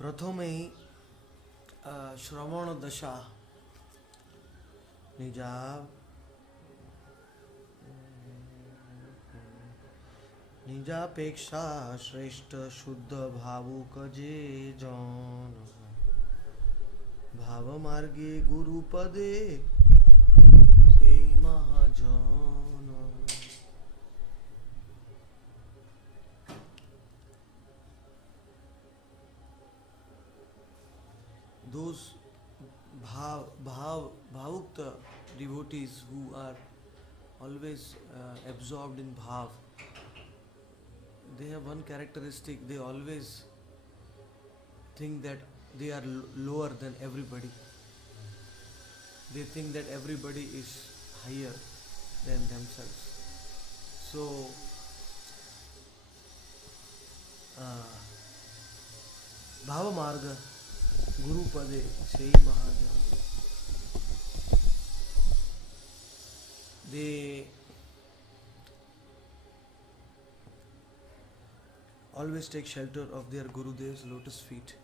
प्रथमेहि श्रवणदशा निजा निजापेक्षा श्रेष्ठ शुद्ध भावुक जे जन भाव मार्गे गुरुपदे से महाजन. Those bhavukta devotees who are always absorbed in bhav, they have one characteristic: they always think that they are lower than everybody. They think that everybody is higher than themselves. So bhava marga Guru Pade Sei Mahajan. They always take shelter of their Gurudev's lotus feet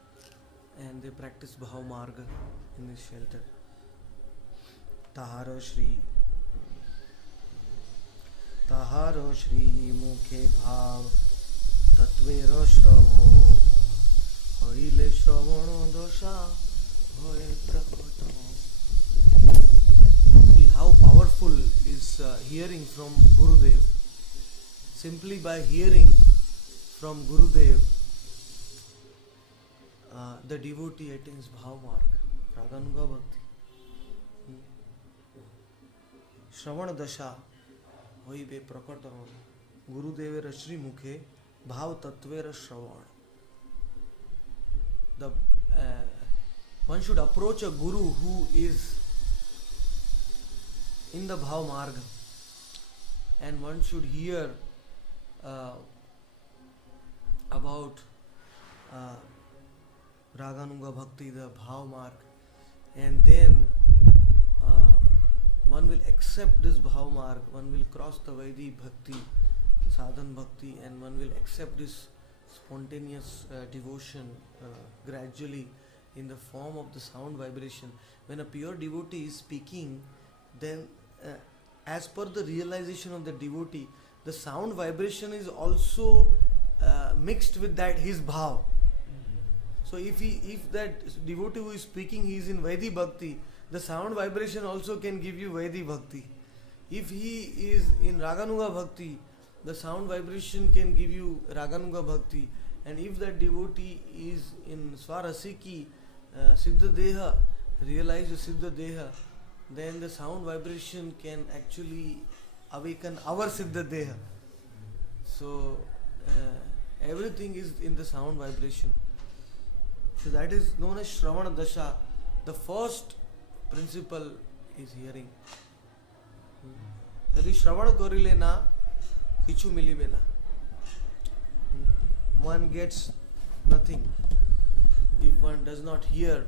and they practice Bhav Marga in this shelter. Taharo Shri Mukhe Bhav Tatvera Shravana Hoile Shravana Dosha Hoye Prakata. See how powerful is hearing from Gurudev. Simply by hearing from Gurudev, the devotee attains Bhav Marg, Raganuga Bhakti. Shravana Dasha Hoibe Prakata Gurudevera Shri Mukhe Bhav Tatvera Shravana. One should approach a guru who is in the Bhav Marga and one should hear about Raganuga Bhakti, the Bhav Marg, and then one will accept this Bhav Marg, one will cross the Vaidhi Bhakti, Sadhan Bhakti, and one will accept this spontaneous devotion gradually in the form of the sound vibration. When a pure devotee is speaking, then as per the realization of the devotee, the sound vibration is also mixed with that his bhav. So if that devotee who is speaking he is in Vaidhi Bhakti, the sound vibration also can give you Vaidhi Bhakti. If he is in Raganuga Bhakti, the sound vibration can give you Raganuga Bhakti. And if that devotee is in Swarasiki, Siddha Deha, realized Siddha Deha, then the sound vibration can actually awaken our Siddha Deha. So everything is in the sound vibration. So that is known as Shravana Dasha. The first principle is hearing. Yadi Shravana korile na, kichu milibe na. One gets nothing if one does not hear.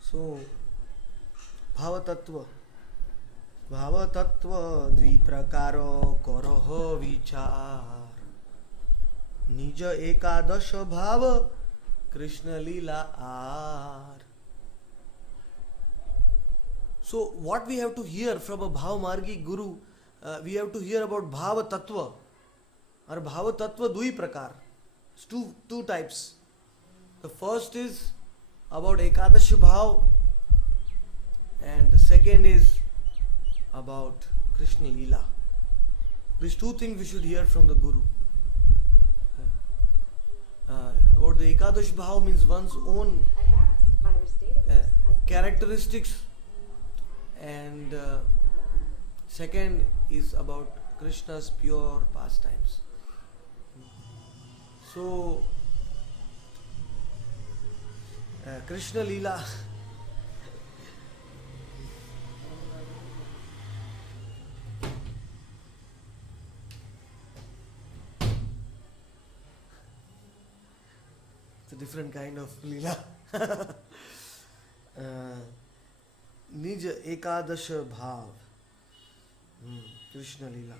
So, Bhava Tattva Dviprakaro Koroho Vichar Nija Ekadasha Bhava Krishna Lila Ar. So, what we have to hear from a Bhav Margi Guru, we have to hear about Bhava Tattva. Or Bhava Tattva Dui Prakar. It's two types. The first is about Ekadashi Bhav, and the second is about Krishna Leela. These two things we should hear from the Guru. About the Ekadashi Bhav means one's own characteristics, and second is about Krishna's pure pastimes. So, Krishna Leela it's a different kind of Leela. Nija Ekadasha Bhav, Krishna Leela.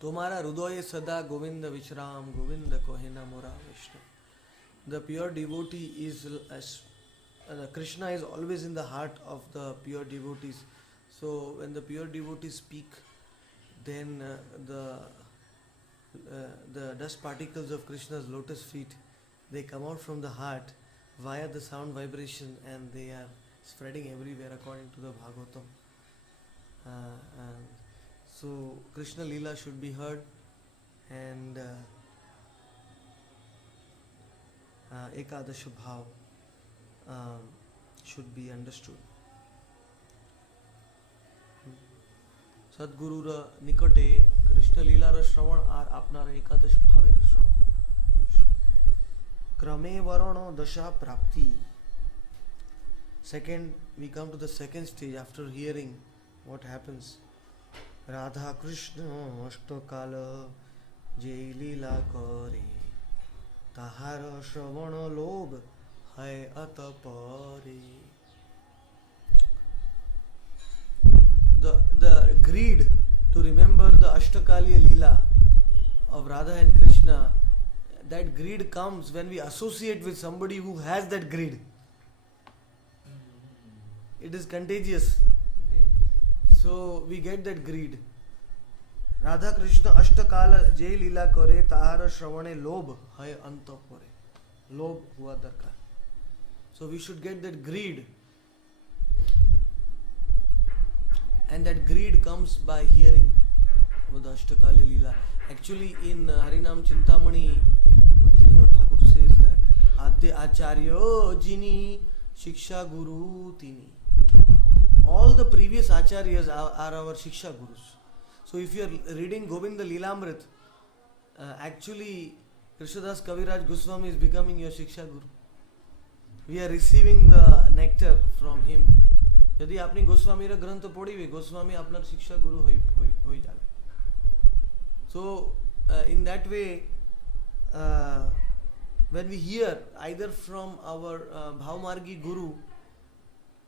तुम्हारा हृदय सदा गोविंद विश्राम, गोविंद कहे ना मोरा वैष्णव. The pure devotee is Krishna is always in the heart of the pure devotees. So when the pure devotees speak, then the dust particles of Krishna's lotus feet, they come out from the heart via the sound vibration, and they are spreading everywhere according to the Bhagavatam. And so Krishna Leela should be heard, and Ekadasha Bhav should be understood. सद्गुरुर निकटे कृष्ण लीलार श्रवण are आपनार एकादश भावेर श्रवण. क्रमे वर्ण दशा प्राप्ति. Second, we come to the second stage after hearing what happens. Radha Krishna अष्टकाल जे लीला करे, ताहार श्रवण लोभ है अतपरे. The greed to remember the Ashtakaliya Leela of Radha and Krishna, that greed comes when we associate with somebody who has that greed. It is contagious. So we get that greed. Radha Krishna अष्टकाल जे लीला करे, ताहार श्रवणे लोभ है अंतःपुरे. लोभ हुआ दरकार. So we should get that greed, and that greed comes by hearing about the Ashtakali Leela. Actually, in Harinam Chintamani, Bhaktivinoda Thakur says that Adya Acharya Jini Shiksha Guru Tini. All the previous acharyas are our Shiksha Gurus. So if you are reading Govinda Leelamrit, actually Krishnadas Kaviraj Goswami is becoming your Shiksha Guru. We are receiving the nectar from him. यदि आपने गोस्वामी रा ग्रंथ पढ़ी, गोस्वामी आपनार शिक्षा गुरु होई जावे. So in that way, when we hear either from our Bhavmargi Guru,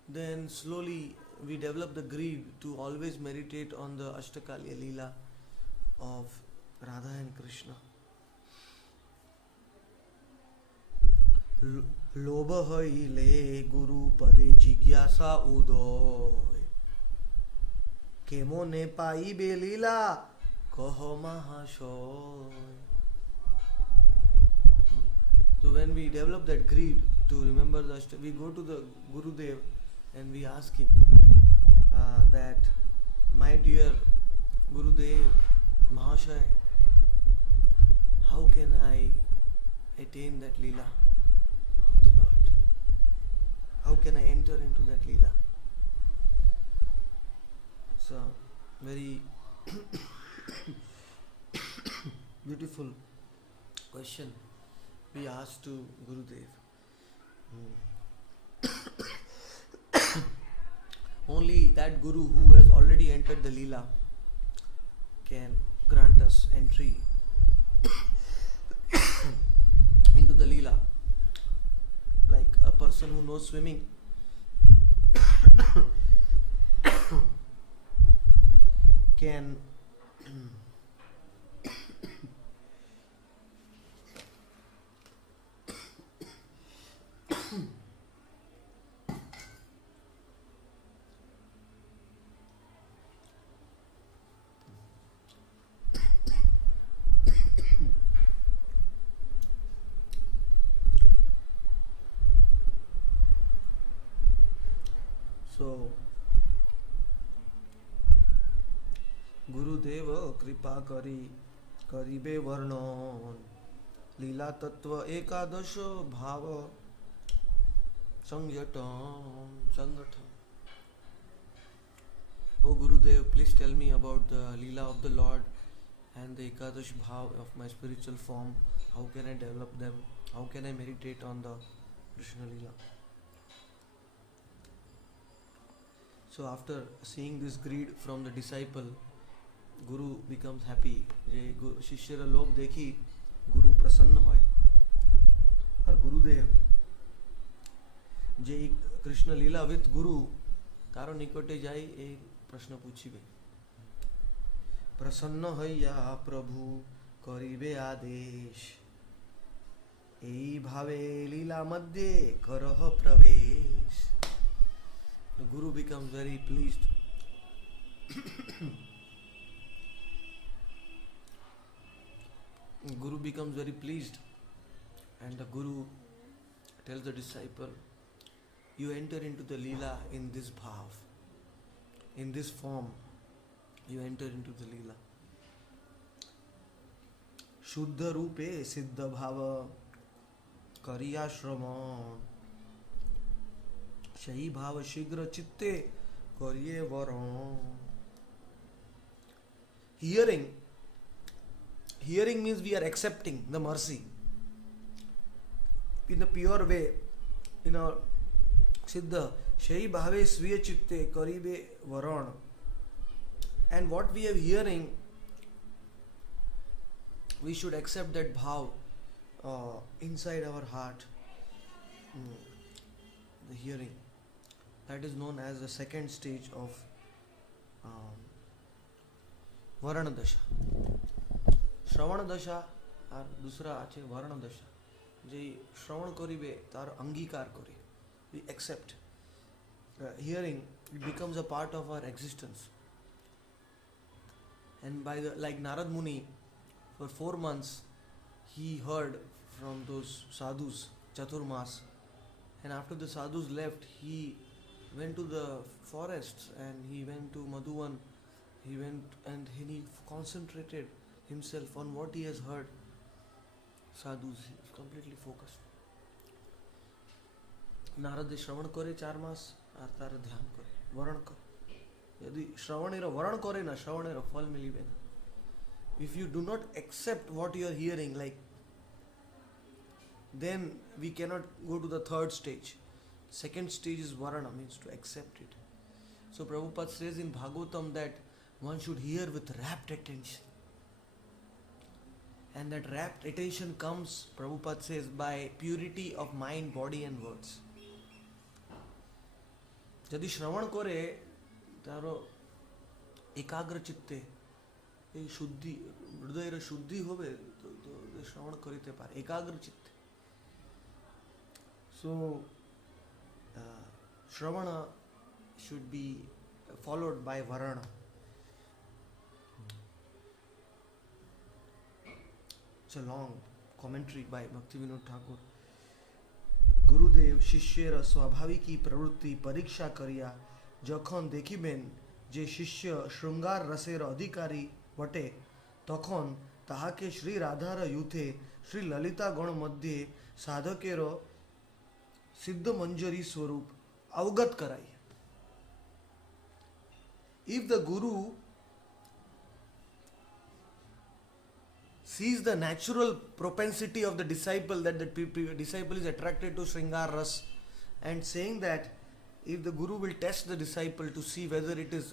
then slowly we develop the greed to always meditate on the Ashtakaliya Leela of Radha and Krishna. लोभ हईले गुरु पदे जिज्ञासा उदय, केमो ने पाइबे लीला कह महाशय. So when we develop that greed to remember the we go to the Gurudev and we ask him that, my dear Gurudev Mahashay, how can I attain that Leela of the Lord? How can I enter into that Leela? It's a very beautiful question we asked to Gurudev. Only that Guru who has already entered the Leela can grant us entry into the Leela. Like a person who knows swimming can So, गुरुदेव कृपा करिबे वर्णन, लीला तत्व एकादश भाव संगठन. Oh Gurudev, please tell me about the Leela of the Lord and the Ekadash Bhav of my spiritual form. How can I develop them? How can I meditate on the Krishna Leela? So after seeing this greed from the disciple, Guru becomes happy. शिष्यर लोभ देखी गुरु प्रसन्न होय. और गुरुदेव जे कृष्ण लीला with गुरु तारो निकटे जाई एक प्रश्न पूछीबे. প্রসন্ন হইয়া প্রভু করিবে আদেশ এইভাবে লীলা মধ্যে করহ প্রবেশ. The Guru becomes very pleased. Guru becomes very pleased, and the Guru tells the disciple, you enter into the Leela in this bhav, in this form, you enter into the Leela. Shuddha Rupe Siddha Bhava Kariya Shraman Shahi Bhava Shigra Chitte Kariye Varan. Hearing means we are accepting the mercy in a pure way, in a Siddha Shahi Bhave Sviya Chitte Karibe Varan. And what we are hearing, we should accept that bhav inside our heart. The hearing, that is known as the second stage of Varana Dasha. Shravana Dasha আর दूसरा আছে Varana Dasha. যে শ্রবণ করিবে তার অঙ্গীকার করে, we accept. Hearing, it becomes a part of our existence. And by the, like Narad Muni, for 4 months he heard from those sadhus Chaturmas, and after the sadhus left, he went to the forests and he went to Madhuvan. He went and he concentrated himself on what he has heard. Sadhus, he was completely focused. Narad শ্রবণ করে 4 মাস আর তার ধ্যান করে, বরণ করে. যদি শ্রবণের বরণ করে না, শ্রবণের ফল মিলিবে না. If you do not accept what you are hearing, like, then we cannot go to the third stage. Second stage is varana, means to accept it. So Prabhupada says in Bhagavatam that one should hear with rapt attention. And that rapt attention comes, Prabhupada says, by purity of mind, body and words. যদি শ্রবণ করে তার একাগ্র চিত্তে এই শুদ্ধি, হৃদয়ের শুদ্ধি হবে, তো শ্রবণ করিতে পারে একাগ্র চিত্তে. সো শ্রবণ should be followed by varana. It's a long commentary by Bhaktivinoda Thakur. গুরুদেব শিষ্যের স্বাভাবিকী প্রবৃত্তি পরীক্ষা করিয়া যখন দেখিবেন যে শিষ্য শৃঙ্গার রসের অধিকারী বটে, তখন তাহাকে শ্রী রাধার ইউথে শ্রী ললিতা গণ মধ্যে সাধকের সিদ্ধ মঞ্জরি স্বরূপ অবগত করাই. If the Guru sees the natural propensity of the disciple, that the disciple is attracted to Shringar Ras, and saying that if the Guru will test the disciple to see whether it is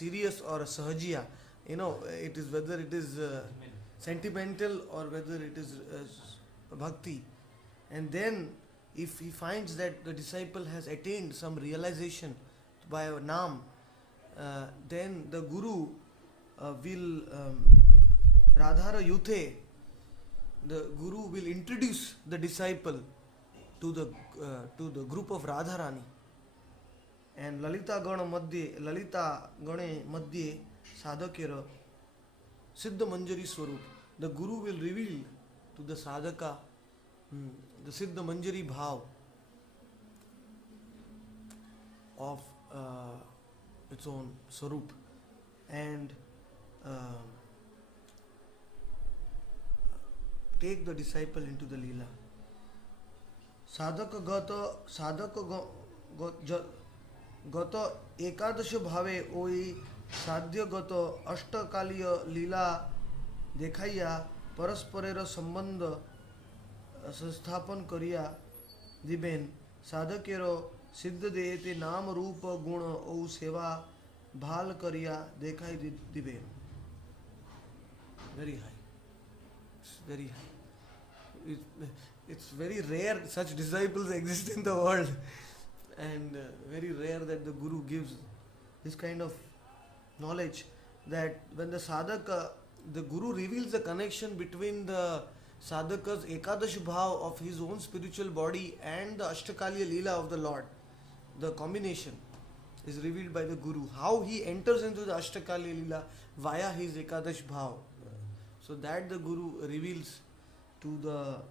serious or a sahajiya, it is whether it is sentimental or whether it is bhakti, and then if he finds that the disciple has attained some realization by a naam, then the Guru will Radhara Yuthe, the Guru will introduce the disciple to the group of Radharani, and Lalita Gane Madhye Sadhakera Siddha Manjari Swarup. The Guru will reveal to the sadhaka the Siddha Manjari Bhav of its own Swarup, and take the disciple into the Leela. সাধক গত একাদশ ভাবে ওই সাধ্যগত অষ্টকালীয় লীলা দেখাইয়া পরস্পরের সম্বন্ধ সংস্থাপন করিয়া দিবেন. সাধকের সিদ্ধ দেহেতে নাম রূপ গুণ ও সেবা ভাল করিয়া দেখাই দিবেন. Very high. It's very high. It's very rare such disciples exist in the world, and very rare that the Guru gives this kind of knowledge that when the sadhaka, the guru reveals the connection between the sadhaka's ekadash bhav of his own spiritual body and the ashtakaliya leela of the Lord. The combination is revealed by the guru. How he enters into the ashtakaliya leela via his ekadash bhav. So that the guru reveals to the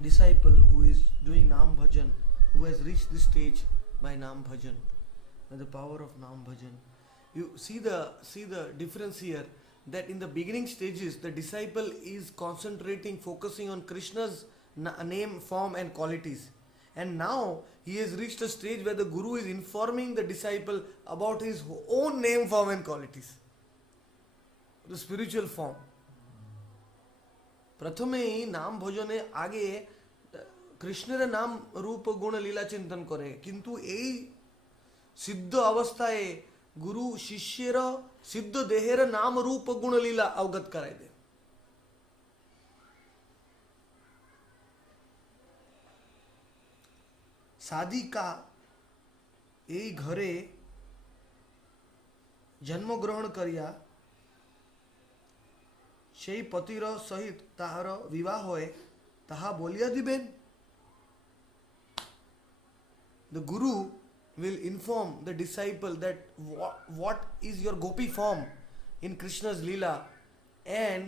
disciple who is doing Nam Bhajan, who has reached this stage by Nam Bhajan, by the power of Nam Bhajan. You see the difference here, that in the beginning stages the disciple is concentrating, focusing on Krishna's name, form and qualities. And now he has reached a stage where the guru is informing the disciple about his own name, form and qualities. The spiritual form. प्रथमे ही नाम भजने आगे कृष्णर नाम रूप गुण लीला चिंतन करे, किंतु এই सिद्ध अवस्थाए गुरु शिष्यर सिद्ध देहेर नाम रूप गुण लीला अवगत कराई दे। साधिका এই ঘরে জন্মগ্রহণ করিয়া সেই পতির সহিত তাহার বিবাহ হয় তাহা বলিয়া দিবেন। The guru will inform the disciple that what is your gopi form in Krishna's leela and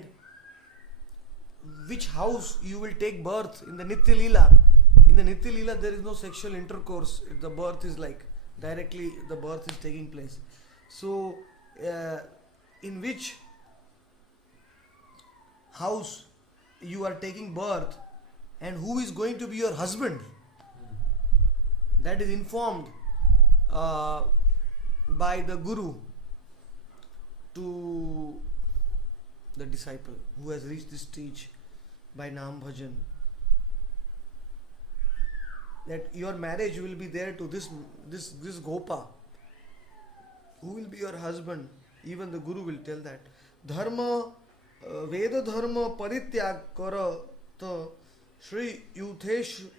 which house you will take birth in the Nitya leela. In the Nitya leela there is no sexual intercourse. The birth is like directly the birth is taking place. So in which house you are taking birth and who is going to be your husband, that is informed by the guru to the disciple who has reached this stage by Nam Bhajan, that your marriage will be there to this Gopa, who will be your husband. Even the guru will tell that. Dharma वेद धर्म परित्याग कर तो श्री युथेश्वरीर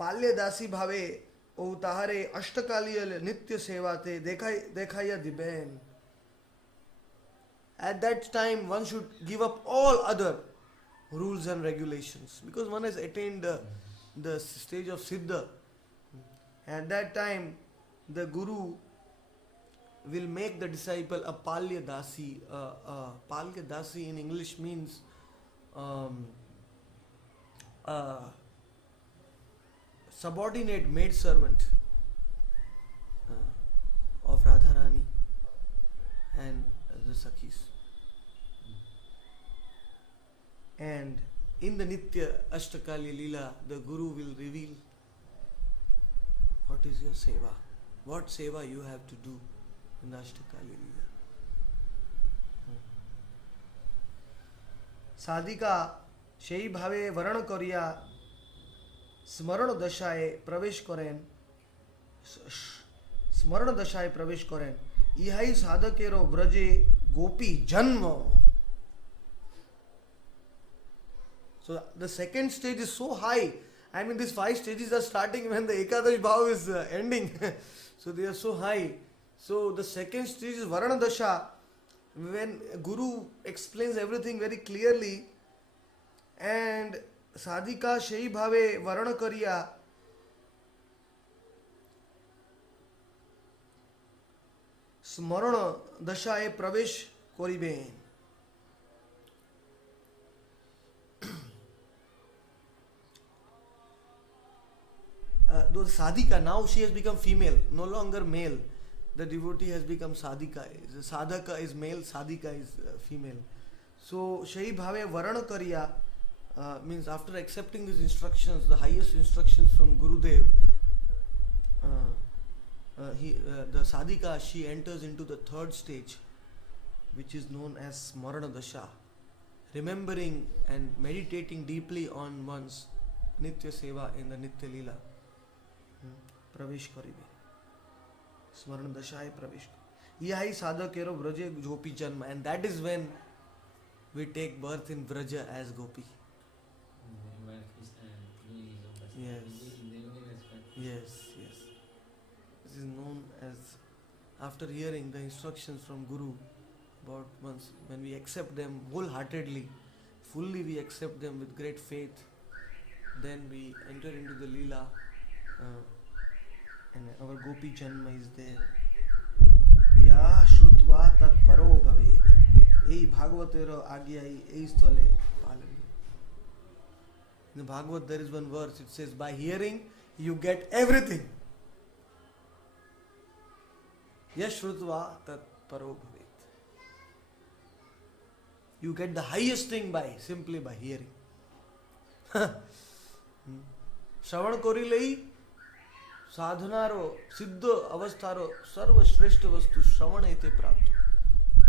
पाल्यदासी भावे ओ ताहारे अष्टकालीय नित्य सेवा ते देखाया दिबेन. At that time one should give up all other rules and regulations because one has attained the stage of Siddha. At that time the guru will make the disciple a Palya Dasi. Palya Dasi in English means subordinate maid servant of Radharani and the Sakhis. And in the Nitya Ashtakali Leela, the Guru will reveal what is your seva, what seva you have to do in the Ashtakali Leela. साधिका সেই ভাবে বরণ করিয়া স্মরণ দশায় প্রবেশ করেন, স্মরণ দশায় প্রবেশ করেন, ইহাই সাধকের ব্রজে গোপী জন্ম. So the second stage is so high. I mean, these 5 stages are starting when the Ekadash Bhav is ending. So they are so high. So the second stage is Varana Dasha, when Guru explains everything very clearly, and Sadhika Shei Bhave Varana Kariya Smarana Dasha e Pravesh Koriben. The sadhika, now she has become female, no longer male. The devotee has become sadhika. The sadhaka is male, sadhika is female. So Shai Bhave Varana Kariya means after accepting these instructions, the highest instructions from Gurudev, the sadhika, she enters into the third stage, which is known as Smarana Dasha, remembering and meditating deeply on one's Nitya Seva in the Nitya Leela. प्रवेश करिबे स्मरण दशाए प्रवेश यही साधकेरो ब्रजे गोपी जन्म. And that is when we take birth in Braja as Gopi. Yes. This is known as after hearing the instructions from Guru, about once when we accept them wholeheartedly, fully we accept them with great faith, then we enter into the Leela, and our Gopi Janma is there. Ya Shrutva Tat Paro Bhavet. এই ভাগবতের আজ্ঞাই এই স্থলে পালন. In the Bhagavad there is one verse, it says, by hearing you get everything. Yashrutva tat paro bhavet. You get the highest thing by simply by hearing. શ્રવણ કરી સાધનારો સિદ્ધ અવસ્થારો સર્વશ્રેષ્ઠ વસ્તુ શ્રવણ એ તે પ્રાપ્ત.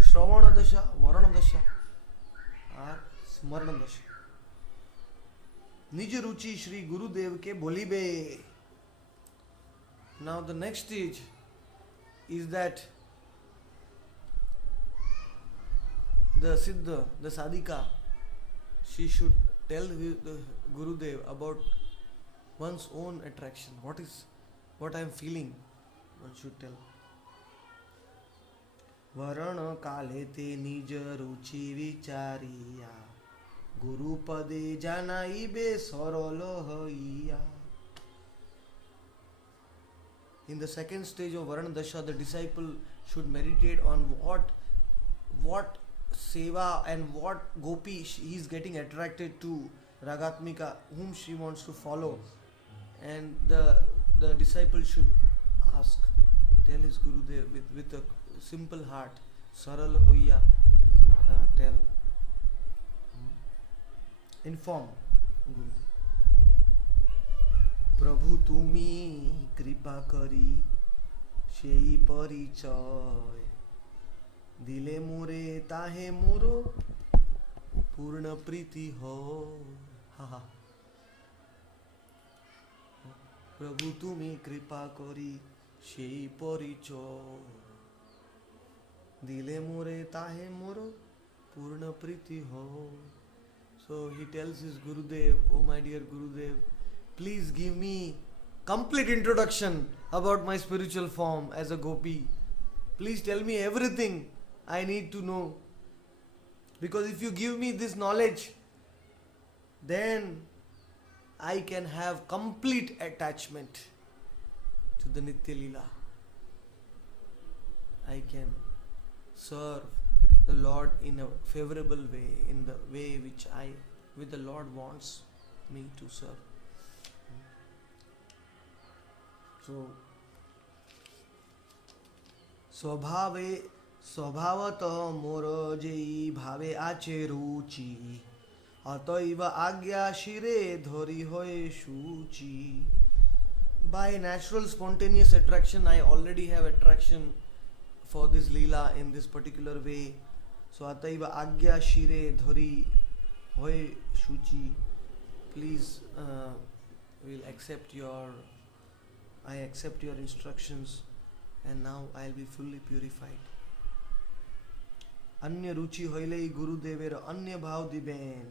શ્રવણ દશા, વરણ દશા আর સ્મરણ દશા. નિજ રુચિ શ્રી ગુરુદેવ કે બોલીબે. Now the next stage is that the Siddha, the Sadhika, she should tell the Gurudev about one's own attraction. What I am feeling, one should tell. વરણ કાલે તે નિજ રુચિ વિચારિયા ગુરુપદે જાનાઈબે સરળ હૈયા. In the second stage of Varana Dasha, the disciple should meditate on what seva and what gopi he is getting attracted to, Ragatmika, whom she wants to follow, and the disciple should tell his Gurudev with a simple heart, saral hoya, tell, inform Gurudev. প্রভু তুমি কৃপা করি সেই পরিচয় দিলে মোরে তাহে মোর পূর্ণ প্রীতি হয়. প্রভু তুমি কৃপা করি সেই পরিচয় দিলে মোরে তাহে মোর পূর্ণ প্রীতি হয়. So he tells his Gurudev, oh my dear Gurudev, please give me complete introduction about my spiritual form as a gopi. Please tell me everything I need to know. Because if you give me this knowledge, then I can have complete attachment to the Nitya Leela. I can serve the Lord in a favorable way, in the way which the Lord wants me to serve. So, स्वभावत मोर जेई भावे आचे रुचि अतएव आज्ञा शिरे धरी होए शुचि. By natural spontaneous attraction, I already have attraction for this Leela in this particular way. So अतएव आज्ञा शिरे धरी होए शुचि. Please will accept I accept your instructions, and now I'll be fully purified. अन्य रुचि হইলে গুরুদেবের अन्य भाव দিবেন.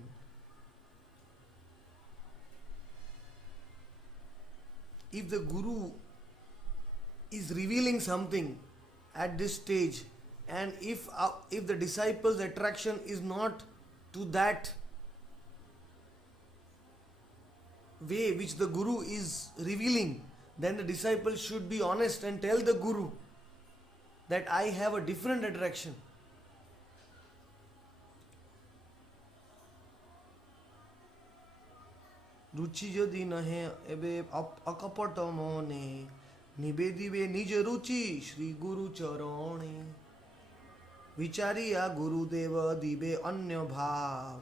If the Guru is revealing something at this stage, and if the disciple's attraction is not to that way which the Guru is revealing, then the disciple should be honest and tell the Guru that I have a different attraction. रुचि यदि नहे एबे अकपट मने निवेदिबे निज रुचि श्री गुरु चरणे विचारिया गुरुदेव दिबे अन्य भाव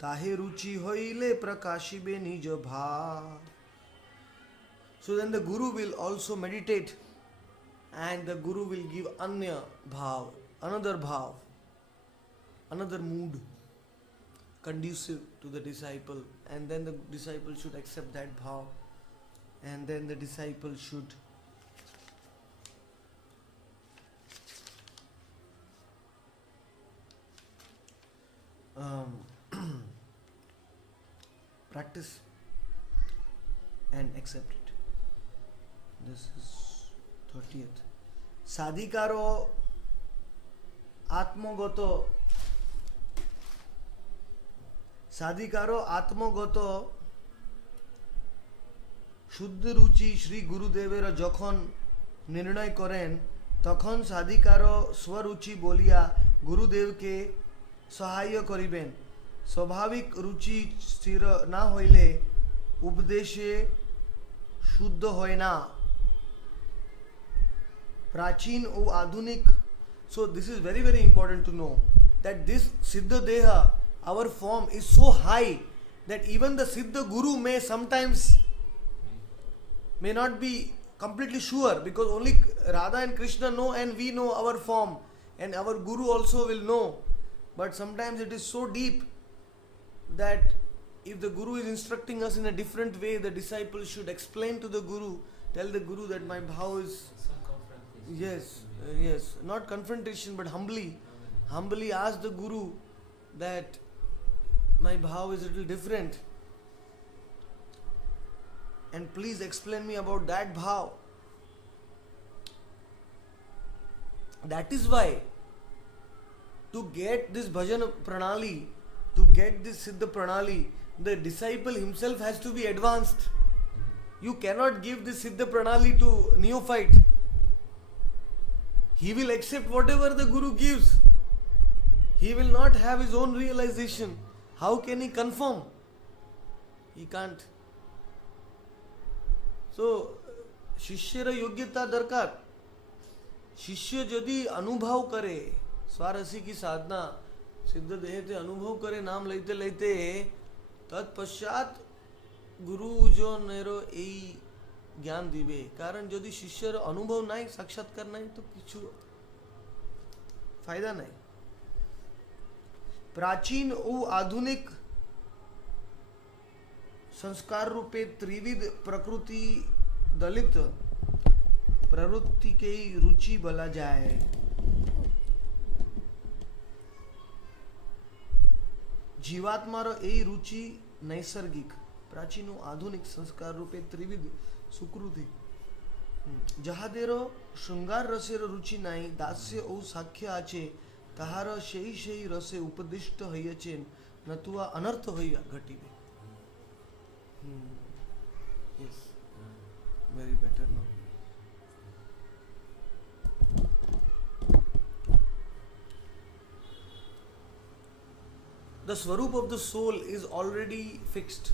ताहे रुचि होइले प्रकाशिबे निज भाव. So then the Guru will also meditate, and the Guru will give anya bhav, another mood conducive to the disciple, and then the disciple should accept that bhav, and then the disciple should practice and accept it. This is 30th. সাধিকারো আত্মগত শুদ্ধ রুচি শ্রী গুরুদেবের যখন নির্ণয় করেন তখন সাধিকারো স্বরুচি বলিয়া গুরুদেবকে সহায় করিবেন। স্বাভাবিক রুচি স্থির না হইলে উপদেশে শুদ্ধ হয় না। প্রাচীন ও আধুনিক, so this is very very important to know that this Siddha Deha, our form is so high that even the Siddha Guru may sometimes may not be completely sure, because only Radha and Krishna know and we know our form, and our Guru also will know. But sometimes it is so deep that if the Guru is instructing us in a different way, the disciple should explain to the Guru, tell the Guru that my bhav is, yes, not confrontation but humbly ask the Guru that my bhav is a little different, and please explain me about that bhav. That is why to get this bhajan pranali, to get this siddha pranali, the disciple himself has to be advanced. You cannot give this siddha pranali to neophyte. He will accept whatever the Guru gives. He will not have his own realization. How can he confirm? He can't. So, शिष्यर योग्यता दरकार। शिष्य यदि अनुभव करे स्वारसी की साधना सिद्ध देहते अनुभव करे नाम लेते लेते तत्पश्चात गुरु जो नेरो এই জ্ঞান দিবে। কারণ যদি শিষ্যের অনুভব নাই, সাক্ষাৎকার নাই, তো কিছু ফায়দা নাই। प्राचीन ও आधुनिक संस्कार रूपे त्रिविध प्रकृति दलित प्रवृत्ति के रुचि बोला जाए। जीवात्मार এই रुचि नैसर्गिक प्राचीन ও आधुनिक संस्कार रूपे त्रिविध सुकृति যাহাদের শৃঙ্গার রসের রুচি নাই, দাস্য ও সাক্ষ্য আছে, তাহার সেই সেই রসে উপদিষ্ট হইয়াছেন, নতুবা অনর্থ হইয়া ঘটিবে। Yes, very better now. The swarup of the soul is already fixed.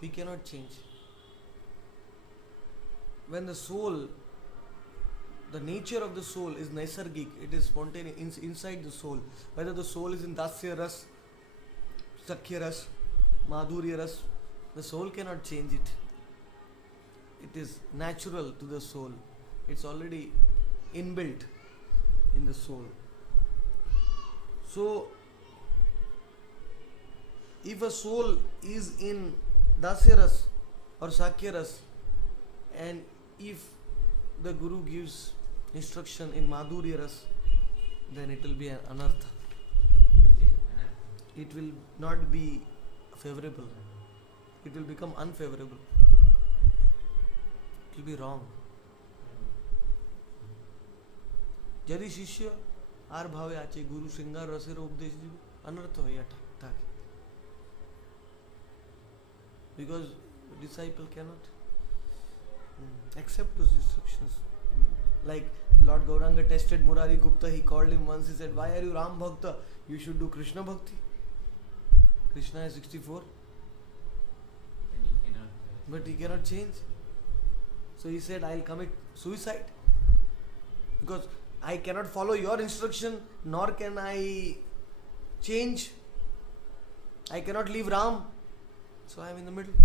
We cannot change. When the soul, the nature of the soul is naisargic, it is spontaneous inside the soul. Whether the soul is in dasya ras, sakhya ras, madhurya ras, the soul cannot change it. It is natural to the soul. It's already inbuilt in the soul. So, if a soul is in dasya ras or sakhya ras, and if the Guru gives instruction in madhurya ras, then it will be an anartha. It will not be favorable. It will become unfavorable. It will be wrong. यदि शिष्य are भावे आचे गुरु श्रृंगार रसेर उपदेश दिबे अनर्थ हइया थाके, because the disciple cannot accept those instructions. Like Lord Gauranga tested Murari Gupta. He called him once. He said, "Why are you Ram Bhakta? You should do Krishna Bhakti." Krishna is 64, but he cannot change. So he said, "I'll commit suicide because I cannot follow your instruction, nor can I change. I cannot leave Ram, so I am in the middle."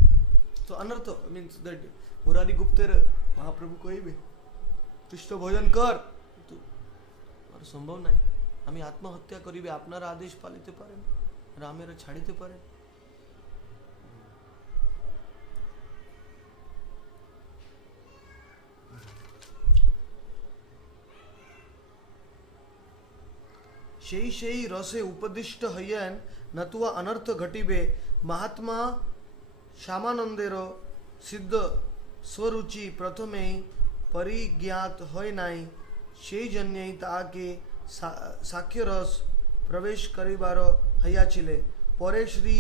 So anartha means that Murari Gupta Mahaprabhu কইবে কৃষ্ণ ভজন কর, কিন্তু আর সম্ভব নাই। আমি আত্মহত্যা করিবে, আপনার আদেশ পালিতে পারেন, রামের ছাড়িতে পারেন। সেই সেই রসে উপদিষ্ট হইয়েন, নতুবা অনর্থ ঘটিবে। মহাত্মা শ্যামানন্দের সিদ্ধ স্বরুচি প্রথমেই পরিজ্ঞাত হয় নাই, সেই জন্যই তাহাকে সাক্ষ্য রস প্রবেশ করিবার হইয়া ছিলে। পরে শ্রী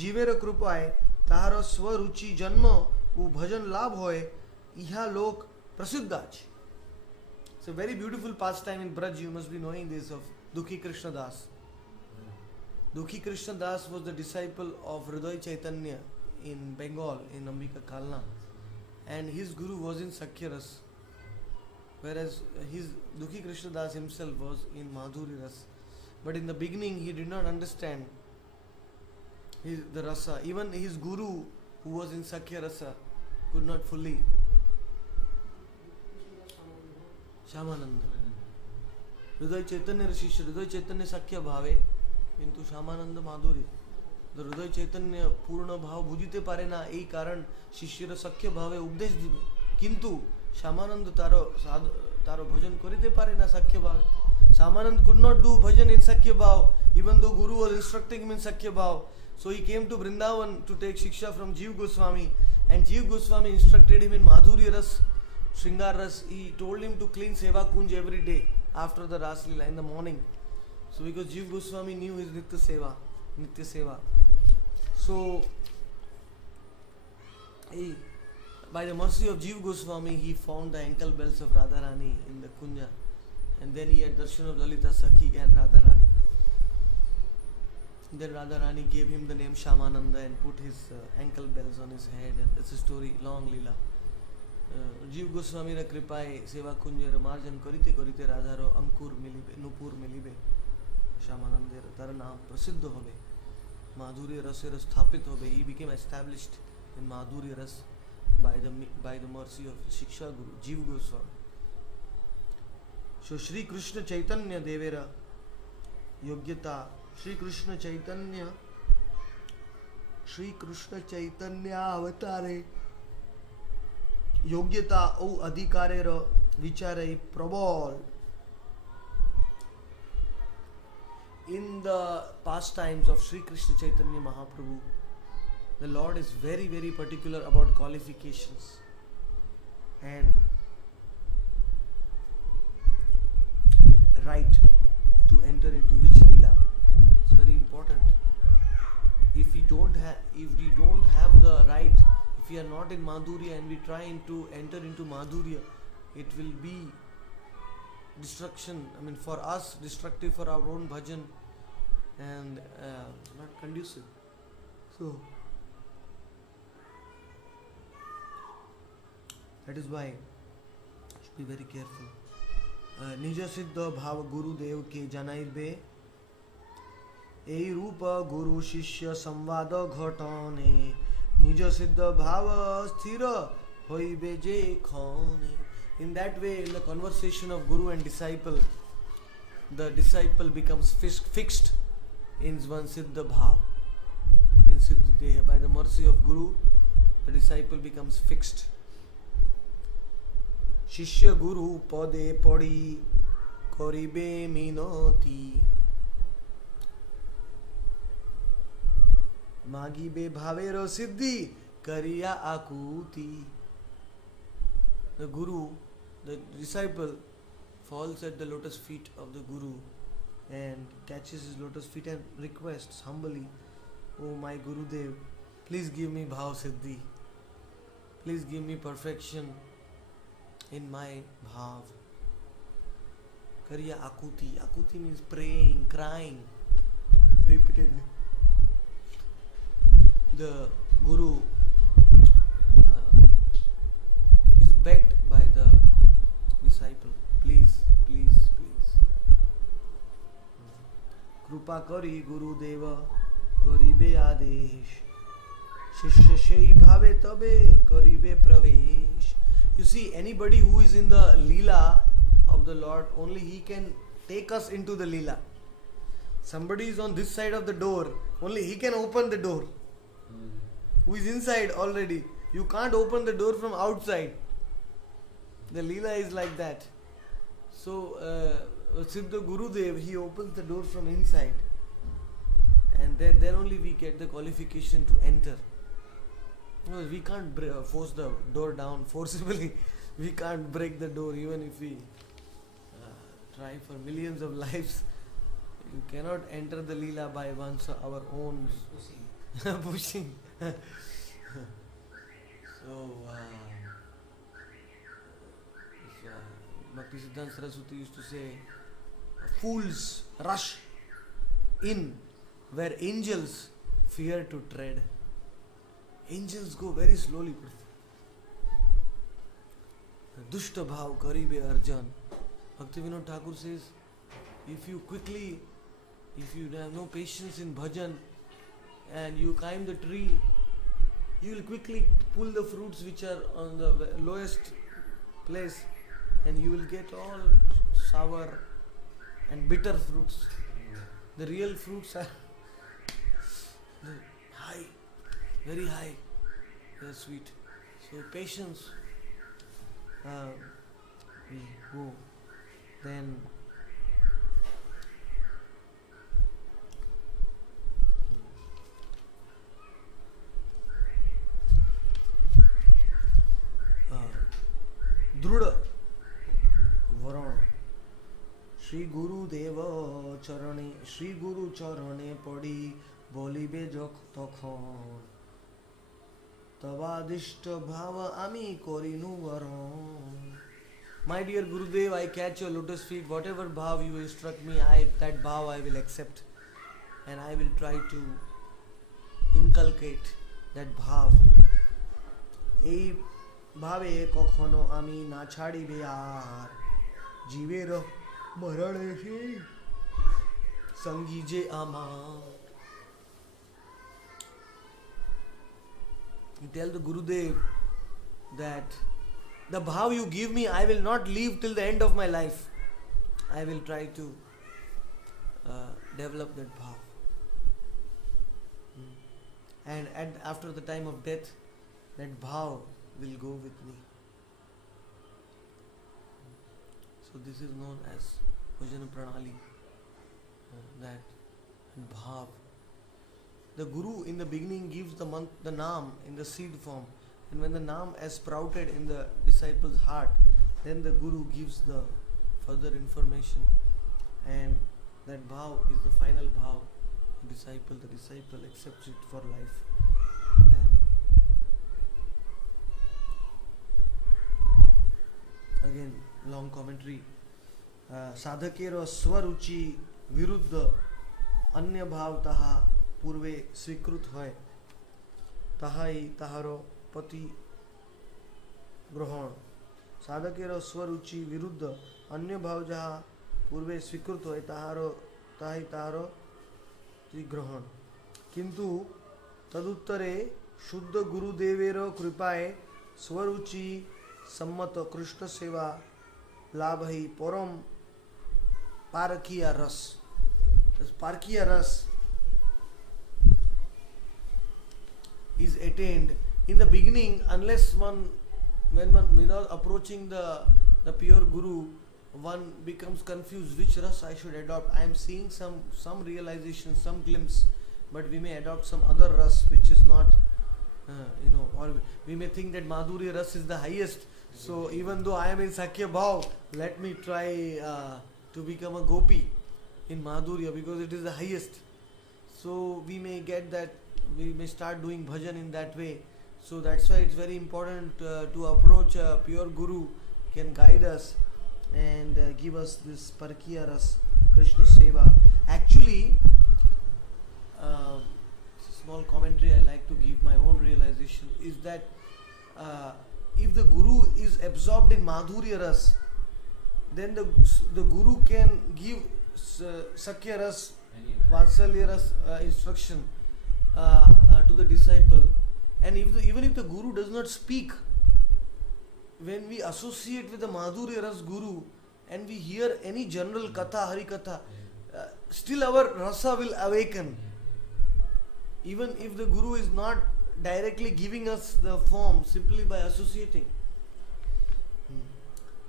জীবের কৃপায় তাহার স্বরুচি জন্ম ও ভজন লাভ হয়, ইহা লোক প্রসিদ্ধ আছে। It's a very beautiful pastime in Braj. You must be knowing this of Dukhi Krishna Das. Dukhi Krishna Das was the disciple of Hriday Chaitanya in Bengal, in Ambika Kalna, and his guru was in Sakhya-ras, whereas Dukhi Krishna Das himself was in Madhuri Ras. But in the beginning he did not understand the rasa. Even his guru, who was in Sakhya Rasa, could not fully. Shamananda. Hriday Chaitanya শিষ্য, হৃদয় চৈতন্য সাক্ষ্য ভাবে, কিন্তু শ্যামানন্দ মাধুরী। হৃদয় চৈতন্য পূর্ণ ভাব বুঝিতে পারে না, এই কারণ শিষ্যের সাক্ষ্য ভাবে উপদেশ দিবে, কিন্তু শ্যামানন্দ তার ভজন করিতে পারে না সাক্ষ্য ভাবে। Shamanand could not do bhajan in Sakhya Bhav, even though Guru was instructing him in Sakhya Bhav. So he came to Vrindavan to take Shiksha from Jeev Goswami, and Jeev Goswami instructed him in Madhuri Ras, Shringar Ras. He told him to clean Seva Kunj every day after the Ras Leela in the morning. So because Jeev Goswami knew his Nitya Seva. So by the mercy of Jeev Goswami, he found the ankle bells of Radharani in the Kunja. And then he had darshan of Lalita Sakhi and Radharani. Then Radharani gave him the name Shamananda and put his ankle bells on his head, and that's a story, long lila. Jeev Goswami ra kripaye seva kunjer marjan karite karite Radharo ankur milibe, nupur milibe, Shamananদের তার নাম প্রসিদ্ধ হবে, মাধুরী রসের স্থাপিত হবে. He became established in Madhuri Ras by the mercy of Shiksha Guru Jeev Goswami. So Shri Krishna Chaitanya Devera Yogyata, Shri Krishna Chaitanya Avatare Yogyata O Adhikarera Vichare Prabal. In the pastimes of Shri Krishna Chaitanya Mahaprabhu, the Lord is very, very particular about qualifications and right to enter into which Leela. It's very important. If we don't have the right, if we are not in Madhurya and we try to enter into Madhurya, it will be destruction. I mean, for us, destructive for our own bhajan, and not conducive. So that is why you should be very careful. নিজ সিদ্ধ ভাব গুরুদেব কে জানাইবে, এই রূপ গুরু শিষ্য সংবাদ ঘটনে, নিজ সিদ্ধ ভাব স্থির হইবে যে ক্ষণে. In that way, in the conversation of guru and disciple, the disciple becomes fixed in one siddha bhav, in siddha deha. By the mercy of guru, the disciple becomes fixed. শিষ্য গুরু পদে পড়ি করিবে মিনতি, মাগিবে ভাবের সিদ্ধি করিয়া আকুতি. The guru, the disciple falls at the lotus feet of the guru and catches his lotus feet and requests humbly, "Oh my Gurudev, please give me bhav siddhi, please give me perfection in my bhav." Kariya akuti. Akuti means praying, crying repeatedly. The guru is begged by the disciple, please, please, please. Krupa kari Gurudeva karibe adesh, shishya shei bhave tabe karibe pravesh. You see, anybody who is in the Leela of the Lord, only he can take us into the Leela. Somebody is on this side of the door, only he can open the door. Who is inside already. You can't open the door from outside. The Leela is like that. So, Siddha Gurudev, he opens the door from inside. And then only we get the qualification to enter. We can't force the door down forcibly. We can't break the door even if we try for millions of lives. You cannot enter the Leela by once our own pushing. So, Bhaktisiddhanta Saraswati used to say, fools rush in where angels fear to tread. Angels go very slowly. Dushta bhav karibe arjan. Bhaktivinoda Thakur says, if you have no patience in bhajan and you climb the tree, you will quickly pull the fruits which are on the lowest place and you will get all sour and bitter fruits. The real fruits are high, very high, they are sweet. So patience, we go. Then दृढ़ वरण श्री गुरुदेव चरणे श्री गुरु चरणे पड़ी बोलिबे तखन तवादिष्ट भाव आमी करिनु वरण. My dear Gurudev, I catch your lotus feet. Whatever bhav you instruct me, that bhav I will accept, and I will try to inculcate that bhav. এই ভাবে কখনো আমি না ছাড়িবে আর জীবের মরণে সেই সঙ্গী যে আমার. You tell the Gurudev that the bhav you give me, I will not leave till the end of my life. I will try to develop that bhav. And after the time of death, that bhav will go with me. So this is known as Bhajan Pranali, that bhav. The Guru in the beginning gives the Naam in the seed form, and when the Naam has sprouted in the disciple's heart, then the Guru gives the further information, and that bhav is the final bhav. The disciple accepts it for life. And again, long commentary. साधकेर स्वरुचि विरुद्ध अन्य भाव ताहा पूर्वे स्वीकृत है ताहाई ताहारो पति ग्रहण. साधकेर स्वरुचि विरुद्ध अन्य भाव जहाँ पूर्वे स्वीकृत है ताहाई ताहारो पति ग्रहण. किंतु तदुत्तरे शुद्ध गुरुदेवेर कृपाए स्वरुचि सम्मत कृष्ण सेवा लाभ ही परम पारकिया रस. Parkiya ras is attained in the beginning, unless when approaching the pure Guru, one becomes confused which ras I should adopt. I am seeing some realization, some glimpse, but we may adopt some other ras which is not, or we may think that Madhurya ras is the highest. So even though I am in Sakya Bhav, let me try to become a gopi in Madhurya because it is the highest. So we may get that, we may start doing bhajan in that way. So that's why it's very important to approach a pure Guru, can guide us and give us this Parkiya Ras, Krishna Seva. Actually, small commentary I like to give, my own realization is that if the Guru is absorbed in Madhurya Ras, then the Guru can give Sakya Ras, Vatsalya Ras instruction to the disciple. And even if the Guru does not speak, when we associate with the Madhurya Ras Guru and we hear any general Katha, Hari Katha, still our Rasa will awaken. Even if the Guru is not directly giving us the form, simply by associating.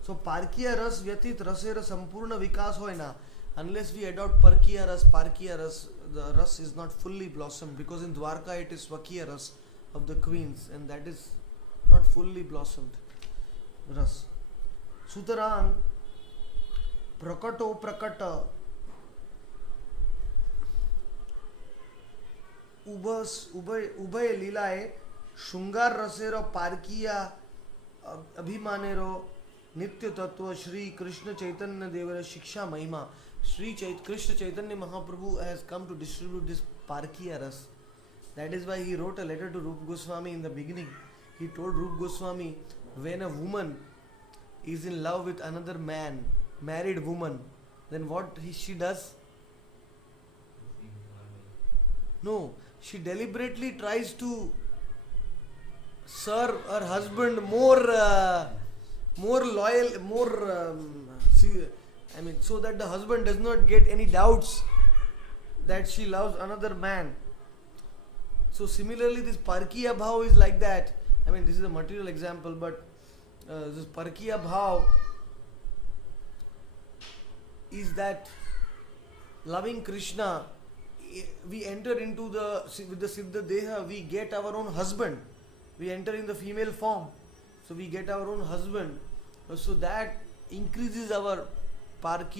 So Parkiya Ras Vyatit Rasera Sampurna Vikas hoy na. Unless we adopt Parkiya Ras, the Ras is not fully blossomed, because in Dwarka it is Swakiya Ras of the queens, and that is not fully blossomed. रस सुतरां प्रकटो प्रकट उभय लीलाए शृंगार रसेर पारकिया अभिमानेरो नित्य तत्व श्री कृष्ण चैतन्य देवर शिक्षा महिमा Krishna Chaitanya Mahaprabhu has come to distribute this parkiya ras. That is why he wrote a letter to Rupa Goswami in the beginning. He told Rupa Goswami, when a woman is in love with another man, married woman, then what she does? No, she deliberately tries to serve her husband more loyal, so that the husband does not get any doubts that she loves another man. So similarly, this parkiya bhav is like that. This is a material example, but this parkiya bhav is that loving Krishna, we enter into with the Siddha Deha, we get our own husband. We enter in the female form, so we get our own husband. So that increases our parkiya